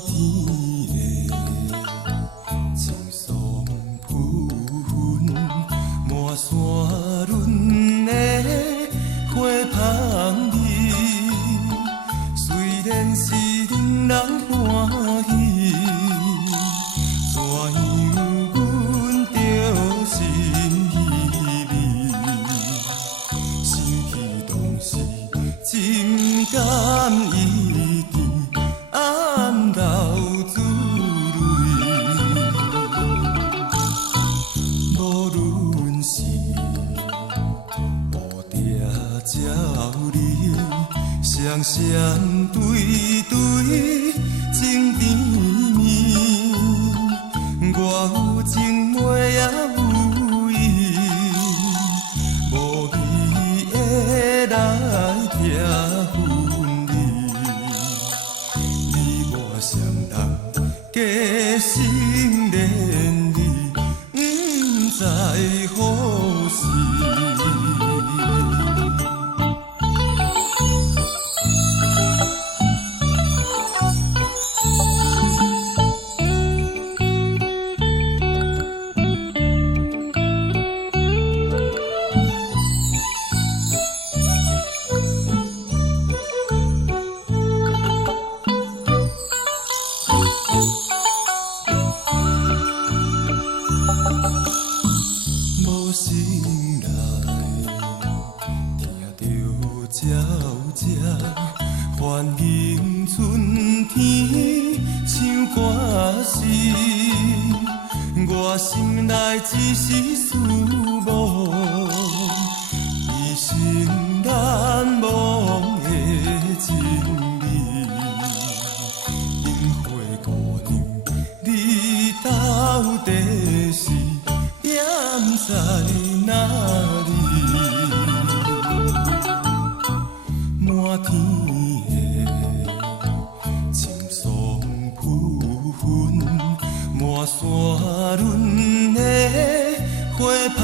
天的青松铺云，满山润的花香味。虽然是令人欢喜，怎样阮着心稀微？想起当时情感一甜，暗流珠泪。无论是乌蝶鸟离，双双对对情甜蜜，我有情袂也有意，无义的来听分离。你我双人加心连理，不知何时。无心内听着鸟只欢迎春天唱歌时，我心内只是思慕一生难忘的情味。樱花姑娘，你到底是踮在哪里？满天的青松铺云，满山润的花香